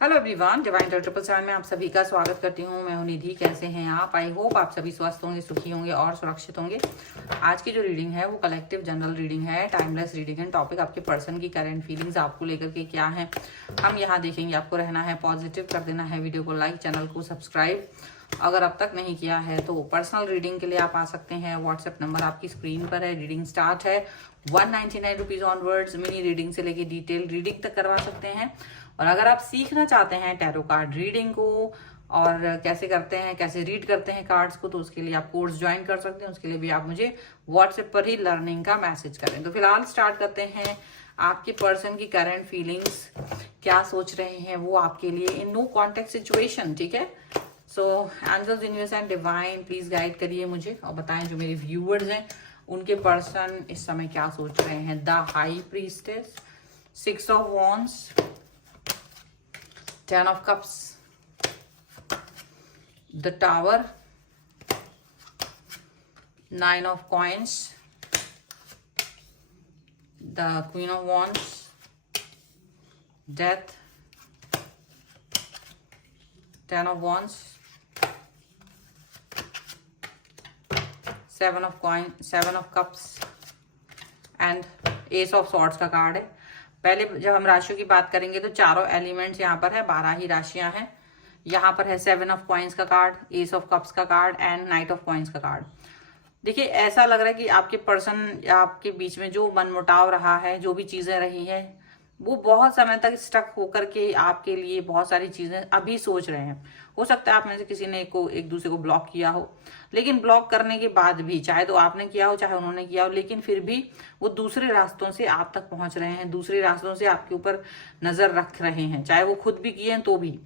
Hello everyone, divine 777 में आप सभी का स्वागत करती हूँ। मैं हूँ निधि। कैसे हैं आप? आई होप आप सभी स्वस्थ होंगे, सुखी होंगे और सुरक्षित होंगे। आज की जो रीडिंग है वो कलेक्टिव जनरल रीडिंग है, टाइमलेस रीडिंग है। टॉपिक आपके पर्सन की करंट फीलिंग्स आपको लेकर के क्या है हम यहाँ देखेंगे। आपको रहना है पॉजिटिव, कर देना है वीडियो को लाइक, चैनल को सब्सक्राइब अगर अब तक नहीं किया है तो। पर्सनल रीडिंग के लिए आप आ सकते हैं। व्हाट्सएप नंबर आपकी स्क्रीन पर है। रीडिंग स्टार्ट है 199 रुपीज ऑनवर्ड्स। मिनी रीडिंग से लेके डिटेल रीडिंग तक करवा सकते हैं। और अगर आप सीखना चाहते हैं टैरो कार्ड रीडिंग को और कैसे करते हैं, कैसे रीड करते हैं कार्ड्स को, तो उसके लिए आप कोर्स ज्वाइन कर सकते हैं। उसके लिए भी आप मुझे व्हाट्सएप पर ही लर्निंग का मैसेज करें। तो फिलहाल स्टार्ट करते हैं। आपके पर्सन की करंट फीलिंग्स क्या सोच रहे हैं वो आपके लिए इन नो कॉन्टेक्ट सिचुएशन। ठीक है, so angels, universe and divine please guide करिए मुझे और बताएं जो मेरे व्यूअर्स हैं उनके पर्सन इस समय क्या सोच रहे हैं। The high priestess, 6 of wands, 10 of cups, the tower, 9 of coins, the queen of wands, death, 10 of wands, 7 of coin, 7 of cups and S of swords का कार्ड है। पहले जब हम राशियों की बात करेंगे तो चारों एलिमेंट्स यहाँ पर है, 12 ही राशियां हैं। यहाँ पर है 7 ऑफ कॉइन्स का कार्ड, एस ऑफ कप्स का card and night of coins का कार्ड। देखिए, ऐसा लग रहा है कि आपके पर्सन या आपके बीच में जो मनमुटाव रहा है, जो भी चीजें रही हैं, वो बहुत समय तक स्टक होकर के आपके लिए बहुत सारी चीजें अभी सोच रहे हैं। हो सकता है आप में से किसी ने एक दूसरे को ब्लॉक किया हो, लेकिन ब्लॉक करने के बाद भी, चाहे तो आपने किया हो चाहे उन्होंने किया हो, लेकिन फिर भी वो दूसरे रास्तों से आप तक पहुंच रहे हैं, दूसरे रास्तों से आपके ऊपर नजर रख रहे हैं, चाहे वो खुद भी किए हैं तो भी।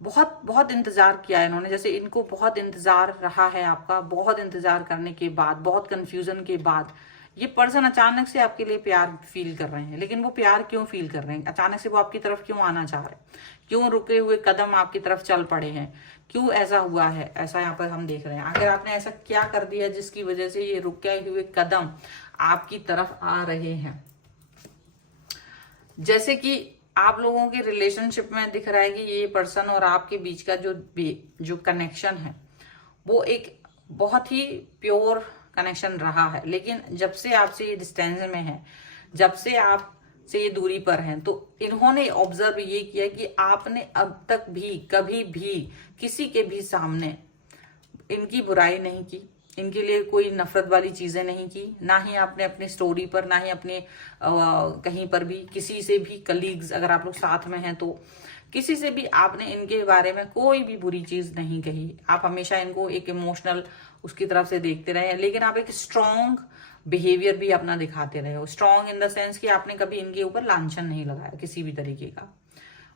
बहुत बहुत इंतजार किया है इन्होंने, जैसे इनको बहुत इंतजार रहा है आपका। बहुत इंतजार करने के बाद, बहुत कंफ्यूजन के बाद ये पर्सन अचानक से आपके लिए प्यार फील कर रहे हैं। लेकिन वो प्यार क्यों फील कर रहे हैं, अचानक से वो आपकी तरफ क्यों आना चाह रहे हैं, क्यों रुके हुए कदम आपकी तरफ चल पड़े हैं, क्यों ऐसा हुआ है, ऐसा यहाँ पर हम देख रहे हैं। आखिर आपने ऐसा क्या कर दिया जिसकी वजह से ये रुके हुए कदम आपकी तरफ आ रहे हैं। जैसे कि आप लोगों के रिलेशनशिप में दिख रहा है कि ये पर्सन और आपके बीच का जो कनेक्शन है वो एक बहुत ही प्योर कनेक्शन रहा है। लेकिन जब से आपसे ये डिस्टेंस में है, जब से आप से ये दूरी पर हैं, तो इन्होंने ऑब्जर्व ये किया कि आपने अब तक भी कभी भी किसी के भी सामने इनकी बुराई नहीं की, इनके लिए कोई नफरत वाली चीजें नहीं की। ना ही आपने अपनी स्टोरी पर, ना ही अपने कहीं पर भी किसी से भी, कलीग्स अगर आप लोग साथ में हैं तो किसी से भी आपने इनके बारे में कोई भी बुरी चीज नहीं कही। आप हमेशा इनको एक इमोशनल उसकी तरफ से देखते रहे, लेकिन आप एक स्ट्रॉन्ग बिहेवियर भी अपना दिखाते रहे हो। स्ट्रॉन्ग इन द सेंस कि आपने कभी इनके ऊपर लांछन नहीं लगाया किसी भी तरीके का।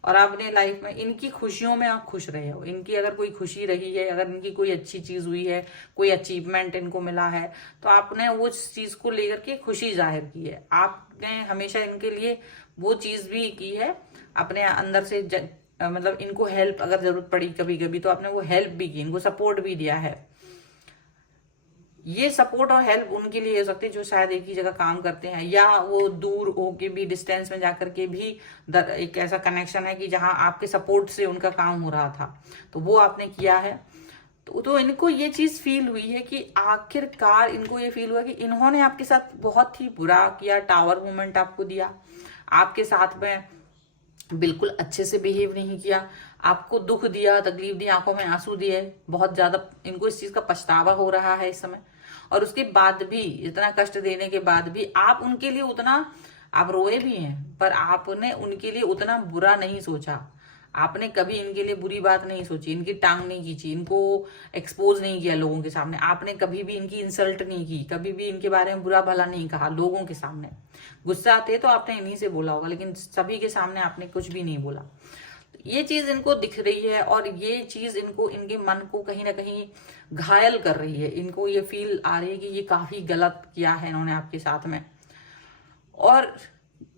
और आपने लाइफ में इनकी खुशियों में आप खुश रहे हो। इनकी अगर कोई खुशी रही है, अगर इनकी कोई अच्छी चीज हुई है, कोई अचीवमेंट इनको मिला है, तो आपने वो चीज को लेकर के खुशी जाहिर की है। आपने हमेशा इनके लिए वो चीज भी की है अपने अंदर से। मतलब इनको हेल्प अगर जरूरत पड़ी कभी कभी तो आपने वो हेल्प भी की, इनको सपोर्ट भी दिया है। ये सपोर्ट और हेल्प उनके लिए हो सकती है जो शायद एक ही जगह काम करते हैं, या वो दूर होके भी, डिस्टेंस में जाकर के भी एक ऐसा कनेक्शन है कि जहां आपके सपोर्ट से उनका काम हो रहा था, तो वो आपने किया है। तो इनको ये चीज फील हुई है कि आखिरकार इनको ये फील हुआ कि इन्होंने आपके साथ बहुत ही बुरा किया, टावर मोमेंट आपको दिया, आपके साथ में बिल्कुल अच्छे से बिहेव नहीं किया, आपको दुख दिया, तकलीफ दी, आंखों में आंसू दिए। बहुत ज्यादा इनको इस चीज का पछतावा हो रहा है इस समय। और उसके बाद भी, इतना कष्ट देने के बाद भी आप उनके लिए उतना, आप रोए भी हैं पर आपने उनके लिए उतना बुरा नहीं सोचा। आपने कभी इनके लिए बुरी बात नहीं सोची, इनकी टांग नहीं खींची, इनको एक्सपोज नहीं किया लोगों के सामने। आपने कभी भी इनकी इंसल्ट नहीं की, कभी भी इनके बारे में बुरा भला नहीं कहा लोगों के सामने। गुस्सा आते तो आपने इन्हीं से बोला होगा, लेकिन सभी के सामने आपने कुछ भी नहीं बोला। ये चीज इनको दिख रही है और ये चीज इनको, इनके मन को कहीं ना कहीं घायल कर रही है। इनको ये फील आ रही है कि ये काफी गलत किया है इन्होंने आपके साथ में। और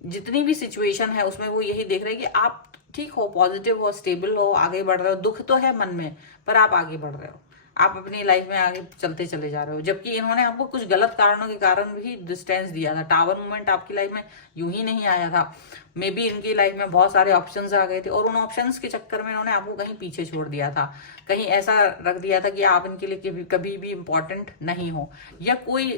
जितनी भी सिचुएशन है उसमें वो यही देख रहे हैं कि आप ठीक हो, पॉजिटिव हो, स्टेबल हो, आगे बढ़ रहे हो। दुख तो है मन में पर आप आगे बढ़ रहे हो। आप अपनी लाइफ में आगे चलते चले जा रहे हो, जबकि इन्होंने आपको कुछ गलत कारणों के कारण भी डिस्टेंस दिया था। टावर मूवमेंट आपकी लाइफ में यूं ही नहीं आया था, मे बी इनकी लाइफ में बहुत सारे ऑप्शंस आ गए थे और उन ऑप्शंस के चक्कर में इन्होंने आपको कहीं पीछे छोड़ दिया था, कहीं ऐसा रख दिया था कि आप इनके लिए कभी भी इंपॉर्टेंट नहीं हो, या कोई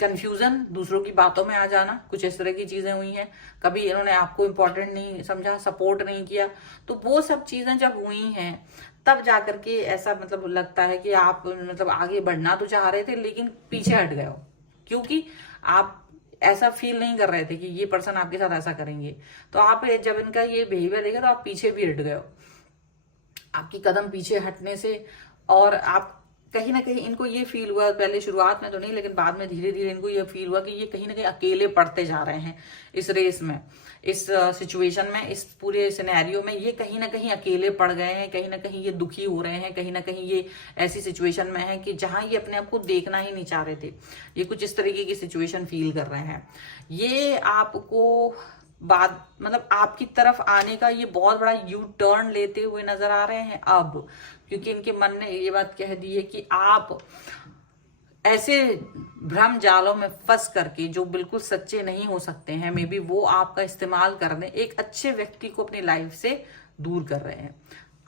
कंफ्यूजन, दूसरों की बातों में आ जाना, कुछ इस तरह की चीजें हुई हैं। कभी इन्होंने आपको इंपॉर्टेंट नहीं समझा, सपोर्ट नहीं किया। तो वो सब चीजें जब हुई हैं तब जाकर के ऐसा मतलब लगता है कि आप मतलब आगे बढ़ना तो चाह रहे थे लेकिन पीछे हट गए हो, क्योंकि आप ऐसा फील नहीं कर रहे थे कि ये पर्सन आपके साथ ऐसा करेंगे। तो आप जब इनका ये बिहेवियर देखा तो आप पीछे भी हट गए हो। आपकी कदम पीछे हटने से और आप कहीं ना कहीं इनको ये फील हुआ, पहले शुरुआत में तो नहीं लेकिन बाद में धीरे धीरे इनको ये फील हुआ कि ये कहीं ना कहीं अकेले पड़ते जा रहे हैं इस रेस में, इस सिचुएशन में, इस पूरे सिनेरियो में ये कहीं ना कहीं अकेले पड़ गए हैं, कहीं ना कहीं ये दुखी हो रहे हैं, कहीं ना कहीं ये ऐसी सिचुएशन में है कि जहां ये अपने आप को देखना ही नहीं चाह रहे थे। ये कुछ इस तरीके की सिचुएशन फील कर रहे हैं। ये आपको बात मतलब आपकी तरफ आने का ये बहुत बड़ा यू टर्न लेते हुए नजर आ रहे हैं अब, क्योंकि इनके मन ने ये बात कह दी है कि आप ऐसे भ्रम जालों में फंस करके जो बिल्कुल सच्चे नहीं हो सकते हैं, मे बी वो आपका इस्तेमाल करने एक अच्छे व्यक्ति को अपनी लाइफ से दूर कर रहे हैं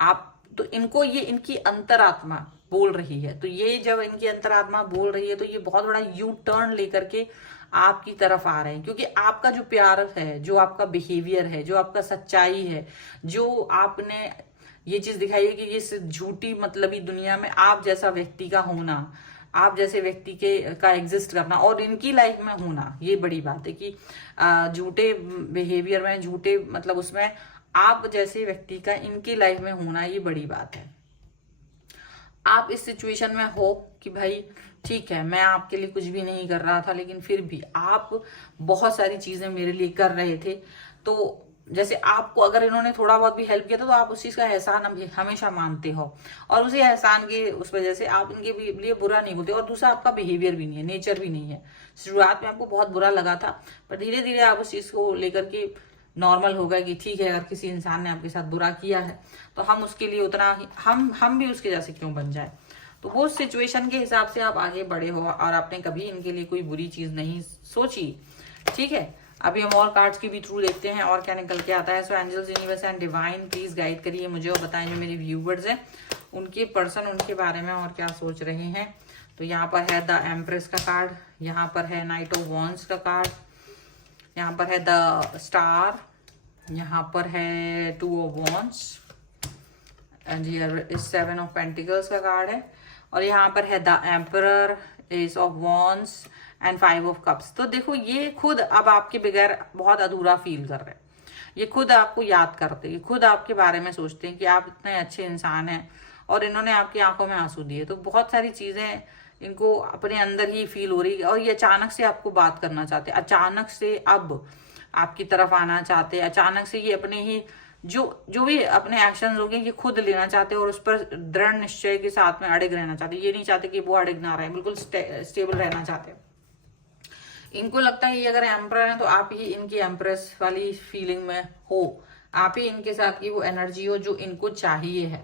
आप। तो इनको ये इनकी अंतरात्मा बोल रही है, तो ये जब इनकी अंतरात्मा बोल रही है तो ये बहुत बड़ा यू टर्न लेकर के आपकी तरफ आ रहे हैं, क्योंकि आपका जो प्यार है, जो आपका बिहेवियर है, जो आपका सच्चाई है, जो आपने ये चीज दिखाई है कि इस झूठी मतलबी दुनिया में आप जैसा व्यक्ति का होना, आप जैसे व्यक्ति का एग्जिस्ट करना और इनकी लाइफ में होना, ये बड़ी बात है कि झूठे बिहेवियर में, झूठे मतलब उसमें आप जैसे व्यक्ति का इनकी लाइफ में होना, ये बड़ी बात है। आप इस सिचुएशन में हो कि भाई ठीक है, मैं आपके लिए कुछ भी नहीं कर रहा था लेकिन फिर भी आप बहुत सारी चीजें मेरे लिए कर रहे थे। तो जैसे आपको अगर इन्होंने थोड़ा बहुत भी हेल्प किया था तो आप उस चीज का एहसान हमेशा मानते हो और उसी एहसान की उस वजह से आप इनके लिए बुरा नहीं बोलते। और दूसरा, आपका बिहेवियर भी नहीं है, नेचर भी नहीं है। शुरुआत में आपको बहुत बुरा लगा था पर धीरे धीरे आप उस चीज को लेकर के नॉर्मल हो गया कि ठीक है, अगर किसी इंसान ने आपके साथ बुरा किया है तो हम उसके लिए उतना ही हम भी उसके जैसे क्यों बन जाए। तो वो सिचुएशन के हिसाब से आप आगे बढ़े हो और आपने कभी इनके लिए कोई बुरी चीज नहीं सोची। ठीक है, अभी हम और कार्ड्स के भी थ्रू देखते हैं और क्या निकल के आता है। So angels, universe and divine please guide करिए मुझे और बताएं जो मेरे व्यूवर्स हैं उनके पर्सन उनके बारे में और क्या सोच रहे हैं। तो यहाँ पर है द एम्प्रेस का कार्ड, यहाँ पर है नाइट ऑफ वॉन्ड्स का कार्ड, यहाँ पर है द स्टार, यहाँ पर है two of wands and here is seven of pentacles का कार्ड है और यहाँ पर है the emperor, S of wands and five of cups. तो देखो, ये खुद अब आपके बगैर बहुत अधूरा फील कर रहे हैं, ये खुद आपको याद करते हैं, खुद आपके बारे में सोचते हैं कि आप इतने अच्छे इंसान हैं और इन्होंने आपकी आंखों में आंसू दिए। तो बहुत सारी चीजें इनको अपने अंदर ही फील हो रही है और ये अचानक से आपको बात करना चाहते हैं, अचानक से अब आपकी तरफ आना चाहते हैं, अचानक से ये अपने ही जो भी अपने एक्शन होंगे ये खुद लेना चाहते हैं और उस पर दृढ़ निश्चय के साथ में अड़िग रहना चाहते हैं। ये नहीं चाहते कि वो अड़िग ना रहे, बिल्कुल स्टेबल रहना चाहते हैं। इनको लगता है ये अगर एम्परर है तो आप ही इनकी एम्प्रेस वाली फीलिंग में हो, आप ही इनके साथ की वो एनर्जी हो जो इनको चाहिए है।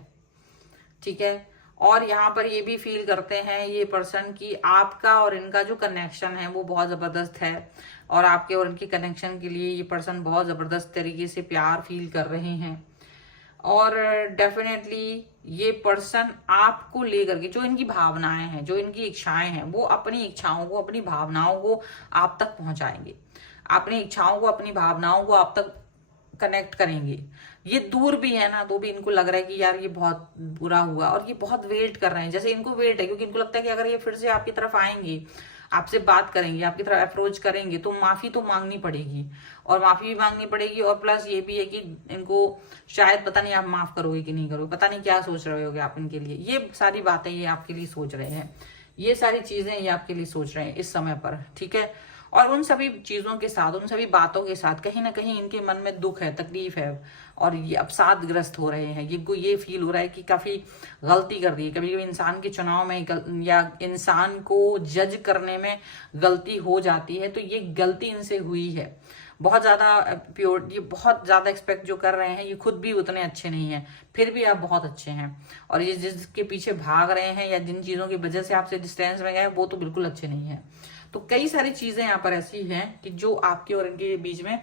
ठीक है, और यहाँ पर ये भी फील करते हैं ये पर्सन की आपका और इनका जो कनेक्शन है वो बहुत जबरदस्त है और आपके और इनके कनेक्शन के लिए ये पर्सन बहुत जबरदस्त तरीके से प्यार फील कर रहे हैं। और डेफिनेटली ये पर्सन आपको लेकर के जो इनकी भावनाएं हैं, जो इनकी इच्छाएं हैं, वो अपनी इच्छाओं को, अपनी भावनाओं को आप तक पहुंचाएंगे, अपनी इच्छाओं को, अपनी भावनाओं को आप तक कनेक्ट करेंगे। ये दूर भी है ना तो भी इनको लग रहा है कि यार ये बहुत बुरा हुआ और ये बहुत वेट कर रहे हैं, जैसे इनको वेट है क्योंकि इनको लगता है कि अगर ये फिर से आपकी तरफ आएंगे, आपसे बात करेंगे, आपकी तरफ अप्रोच करेंगे तो माफी तो मांगनी पड़ेगी और माफी भी मांगनी पड़ेगी और प्लस ये भी है कि इनको शायद पता नहीं आप माफ करोगे कि नहीं करोगे, पता नहीं क्या सोच रहे होगे आप इनके लिए। ये सारी बातें ये आपके लिए सोच रहे हैं, ये सारी चीजें ये आपके लिए सोच रहे हैं इस समय पर। ठीक है, और उन सभी चीजों के साथ, उन सभी बातों के साथ कहीं ना कहीं इनके मन में दुख है, तकलीफ है और ये अवसादग्रस्त हो रहे हैं। ये फील हो रहा है कि काफी गलती कर दी है। कभी कभी इंसान के चुनाव में या इंसान को जज करने में गलती हो जाती है, तो ये गलती इनसे हुई है बहुत ज्यादा प्योर, ये बहुत ज्यादा एक्सपेक्ट जो कर रहे हैं ये खुद भी उतने अच्छे नहीं है, फिर भी आप बहुत अच्छे हैं। और ये जिसके पीछे भाग रहे हैं या जिन चीजों की वजह से आपसे डिस्टेंस में गए वो तो बिल्कुल अच्छे नहीं है। तो कई सारी चीजें यहाँ पर ऐसी हैं कि जो आपके और इनके बीच में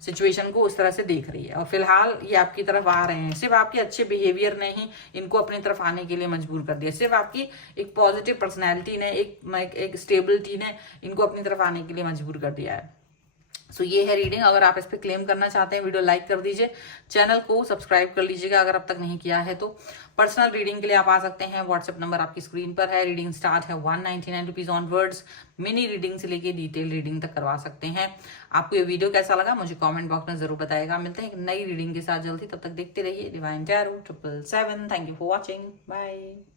सिचुएशन को उस तरह से देख रही है, और फिलहाल ये आपकी तरफ आ रहे हैं। सिर्फ आपके अच्छे बिहेवियर ने ही इनको अपनी तरफ आने के लिए मजबूर कर दिया, सिर्फ आपकी एक पॉजिटिव पर्सनैलिटी ने, एक स्टेबिलिटी ने इनको अपनी तरफ आने के लिए मजबूर कर दिया है। सो ये है रीडिंग। अगर आप इस पे क्लेम करना चाहते हैं, वीडियो लाइक कर दीजिए, चैनल को सब्सक्राइब कर लीजिएगा अगर अब तक नहीं किया है तो। पर्सनल रीडिंग के लिए आप आ सकते हैं, व्हाट्सएप नंबर आपकी स्क्रीन पर है। रीडिंग स्टार्ट है 199 रुपीज ऑनवर्ड्स। मिनी रीडिंग से लेके डिटेल रीडिंग तक करवा सकते हैं। आपको ये वीडियो कैसा लगा मुझे कॉमेंट बॉक्स में जरूर बताएगा। मिलते हैं एक नई रीडिंग के साथ जल्दी, तब तक देखते रहिए Divine Tarot 777। Thank you for watching, bye.